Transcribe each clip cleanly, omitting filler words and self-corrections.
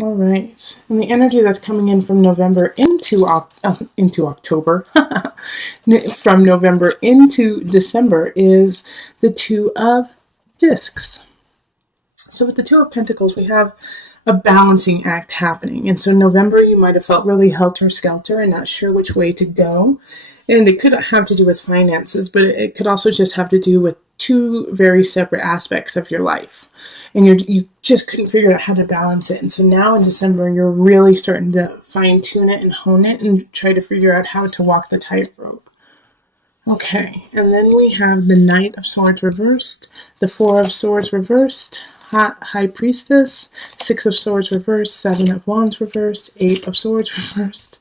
All right. And the energy that's coming in from November into October, from November into December is the Two of Discs. So with the Two of Pentacles, we have a balancing act happening. And so November, you might have felt really helter-skelter and not sure which way to go. And it could have to do with finances, but it could also just have to do with two very separate aspects of your life. And you just couldn't figure out how to balance it. And so now in December, you're really starting to fine-tune it and hone it and try to figure out how to walk the tightrope. Okay, and then we have the Knight of Swords reversed, the Four of Swords reversed, High Priestess, Six of Swords reversed, Seven of Wands reversed, Eight of Swords reversed,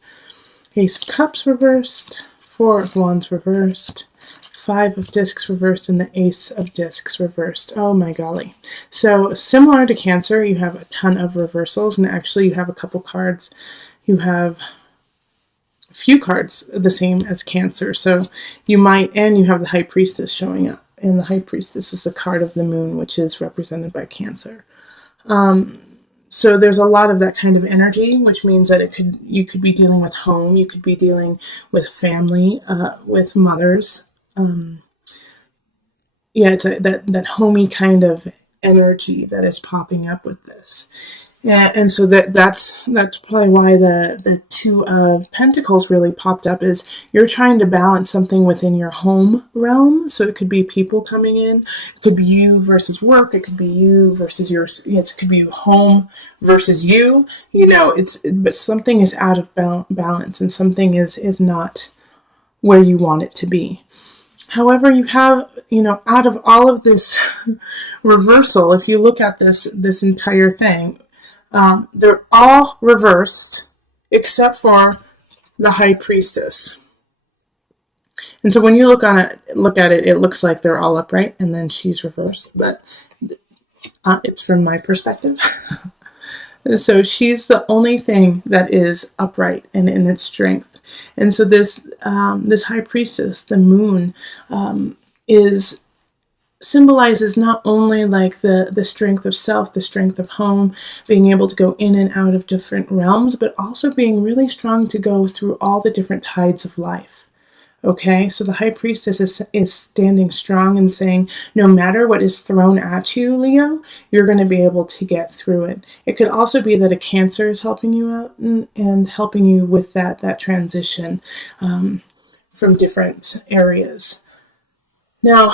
Ace of Cups reversed, Four of Wands reversed, Five of Discs reversed, and the Ace of Discs reversed. Oh my golly. So similar to Cancer, you have a ton of reversals, and actually you have a couple cards. You have a few cards the same as Cancer. So you might, and you have the High Priestess showing up. And the High Priestess is a card of the moon, which is represented by Cancer. So there's a lot of that kind of energy, which means that you could be dealing with home, you could be dealing with family, with mothers. It's that homey kind of energy that is popping up with this. Yeah, and so that's probably why the Two of Pentacles really popped up, is you're trying to balance something within your home realm. So it could be people coming in, it could be you versus work, it could be you versus it could be home versus you. But something is out of balance, and something is not where you want it to be. However, you have, out of all of this reversal, if you look at this entire thing, they're all reversed except for the High Priestess. And so when you look at it, it looks like they're all upright and then she's reversed. But it's from my perspective. So she's the only thing that is upright and in its strength. And so this High Priestess, the moon, symbolizes not only like the strength of self, the strength of home, being able to go in and out of different realms, but also being really strong to go through all the different tides of life. Okay, so the High Priestess is standing strong and saying, no matter what is thrown at you, Leo, you're going to be able to get through it. It could also be that a Cancer is helping you out and helping you with that transition from different areas. Now,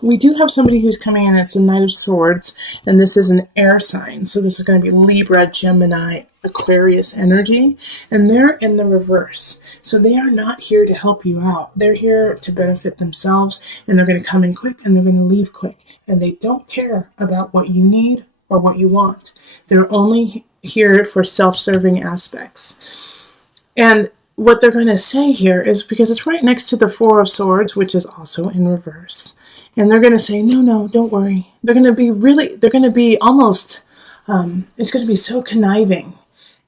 we do have somebody who's coming in. It's the Knight of Swords, and this is an air sign. So this is going to be Libra, Gemini, Aquarius energy, and they're in the reverse. So they are not here to help you out. They're here to benefit themselves, and they're going to come in quick, and they're going to leave quick. And they don't care about what you need or what you want. They're only here for self-serving aspects. And what they're going to say here is, because it's right next to the Four of Swords, which is also in reverse. And they're going to say, no, don't worry. They're going to be almost, it's going to be so conniving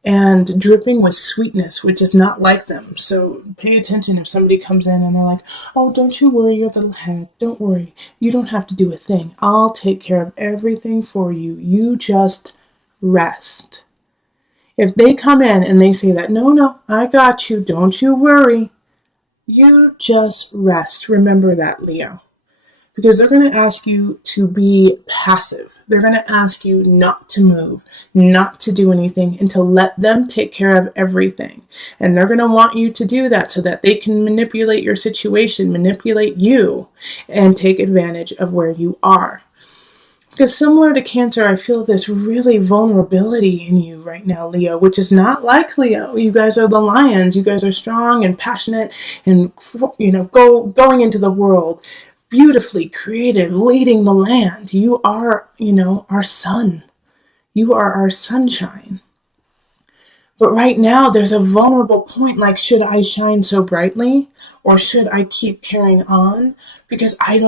and dripping with sweetness, which is not like them. So pay attention if somebody comes in and they're like, oh, don't you worry your little head. Don't worry. You don't have to do a thing. I'll take care of everything for you. You just rest. If they come in and they say that, no, I got you, don't you worry, you just rest. Remember that, Leo. Because they're going to ask you to be passive. They're going to ask you not to move, not to do anything, and to let them take care of everything. And they're going to want you to do that so that they can manipulate your situation, manipulate you, and take advantage of where you are. Because similar to Cancer, I feel this really vulnerability in you right now, Leo, which is not like Leo. You guys are the lions. You guys are strong and passionate and, going into the world, beautifully creative, leading the land. You are, our sun. You are our sunshine. But right now, there's a vulnerable point, like, should I shine so brightly? Or should I keep carrying on? Because I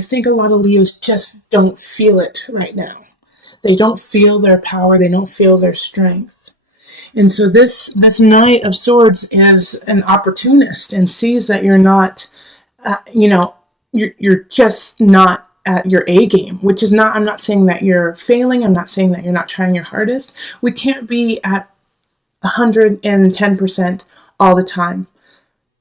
think a lot of Leos just don't feel it right now. They don't feel their power. They don't feel their strength. And so this Knight of Swords is an opportunist and sees that you're not, you're just not at your A game, which is not, I'm not saying that you're failing. I'm not saying that you're not trying your hardest. We can't be at 110% all the time.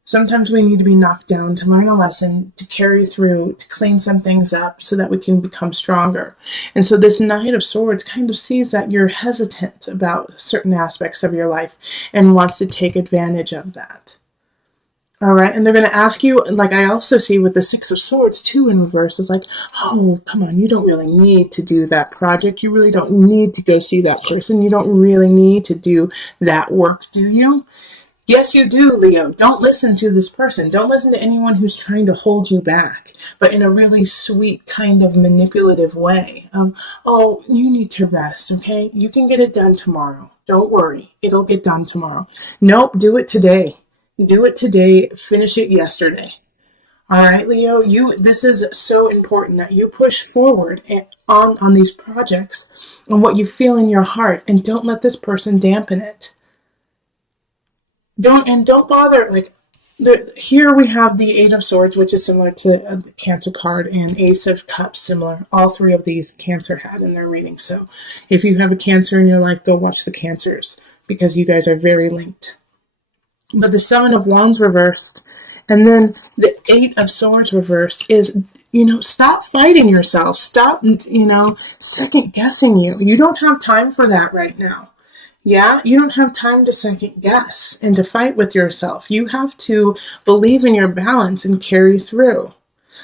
Sometimes we need to be knocked down to learn a lesson, to carry through, to clean some things up so that we can become stronger. And so this Knight of Swords kind of sees that you're hesitant about certain aspects of your life and wants to take advantage of that. All right, and they're going to ask you, like I also see with the Six of Swords too in reverse, is like, oh, come on, you don't really need to do that project. You really don't need to go see that person. You don't really need to do that work, do you? Yes, you do, Leo. Don't listen to this person. Don't listen to anyone who's trying to hold you back, but in a really sweet kind of manipulative way. Oh, you need to rest, okay? You can get it done tomorrow. Don't worry. It'll get done tomorrow. Nope, do it today. Do it today. Finish it yesterday. All right, Leo, this is so important that you push forward on these projects and what you feel in your heart, and don't let this person dampen it. Don't bother, like, here we have the Eight of Swords, which is similar to a Cancer card, and Ace of Cups, similar. All three of these Cancer had in their reading. So if you have a Cancer in your life, go watch the Cancers, because you guys are very linked. But the Seven of Wands reversed, and then the Eight of Swords reversed is, stop fighting yourself. Stop, second guessing you. You don't have time for that right now. Yeah, you don't have time to second guess and to fight with yourself. You have to believe in your balance and carry through.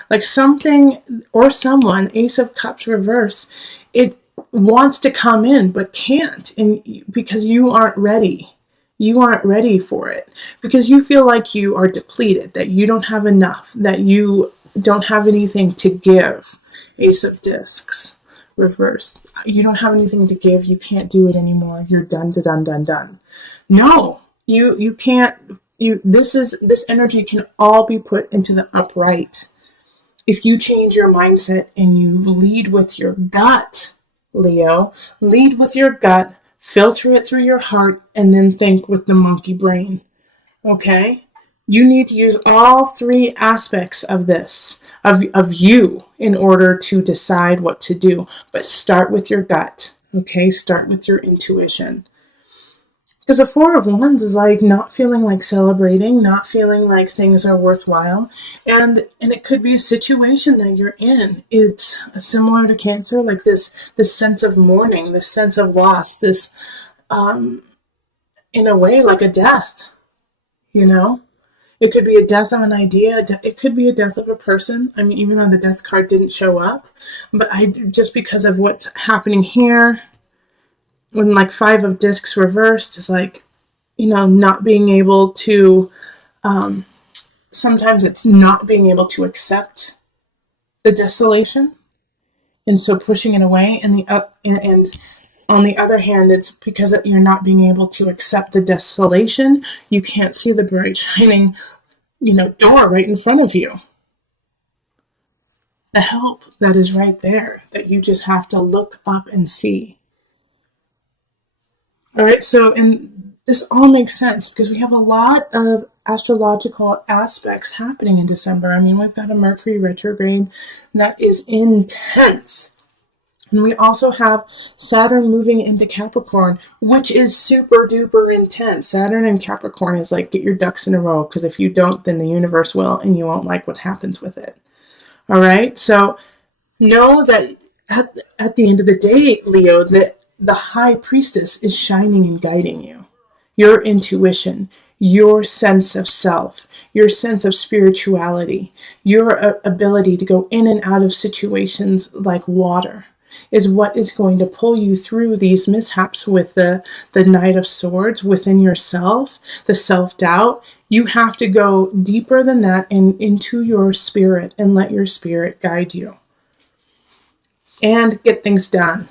Like something or someone, Ace of Cups reverse, it wants to come in but can't, and because you aren't ready. You aren't ready for it because you feel like you are depleted, that you don't have enough, that you don't have anything to give. Ace of Discs reverse. You don't have anything to give. You can't do it anymore. You're done. No, you can't. This energy can all be put into the upright. If you change your mindset and you lead with your gut, Leo, lead with your gut, filter it through your heart, and then think with the monkey brain. Okay? You need to use all three aspects of this, of you, in order to decide what to do. But start with your gut, okay? Start with your intuition. Because the Four of Wands is like not feeling like celebrating, not feeling like things are worthwhile. And it could be a situation that you're in. It's similar to Cancer, like this sense of mourning, this sense of loss, this, in a way, like a death, It could be a death of an idea. It could be a death of a person. I mean, even though the death card didn't show up, but just because of what's happening here, when like Five of Discs reversed is like, not being able to, sometimes it's not being able to accept the desolation. And so pushing it away, and on the other hand, it's because you're not being able to accept the desolation. You can't see the bright shining, door right in front of you. The help that is right there, that you just have to look up and see. All right, and this all makes sense because we have a lot of astrological aspects happening in December. I mean, we've got a Mercury retrograde that is intense. And we also have Saturn moving into Capricorn, which is super duper intense. Saturn in Capricorn is like, get your ducks in a row, because if you don't, then the universe will, and you won't like what happens with it. All right? So know that at the end of the day, Leo, that the High Priestess is shining and guiding you. Your intuition, your sense of self, your sense of spirituality, your ability to go in and out of situations like water is what is going to pull you through these mishaps with the Knight of Swords within yourself, the self-doubt. You have to go deeper than that and into your spirit and let your spirit guide you. And get things done.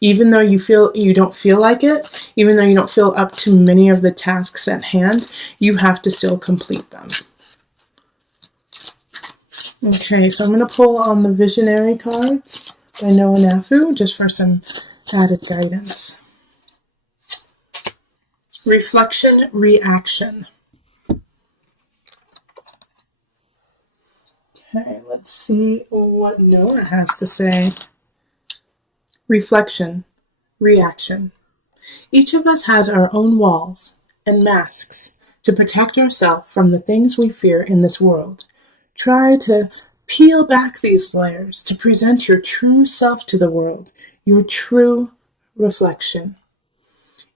Even though you don't feel like it, even though you don't feel up to many of the tasks at hand, you have to still complete them. Okay, so I'm going to pull on the Visionary cards by Noah Nafu, just for some added guidance. Reflection, reaction. Okay, let's see what Noah has to say. Reflection, reaction. Each of us has our own walls and masks to protect ourselves from the things we fear in this world. Try to peel back these layers to present your true self to the world, your true reflection.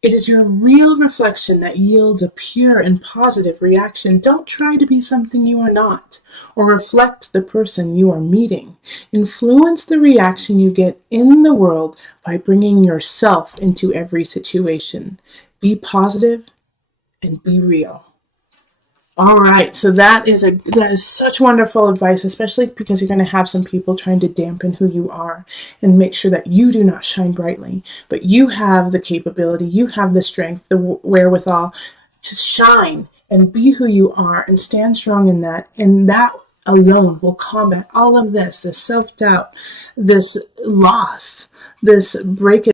It is your real reflection that yields a pure and positive reaction. Don't try to be something you are not, or reflect the person you are meeting. Influence the reaction you get in the world by bringing yourself into every situation. Be positive and be real. All right, so that is such wonderful advice, especially because you're going to have some people trying to dampen who you are and make sure that you do not shine brightly. But you have the capability, you have the strength, the wherewithal to shine and be who you are and stand strong in that. And that alone will combat all of this self-doubt, this loss, this breakage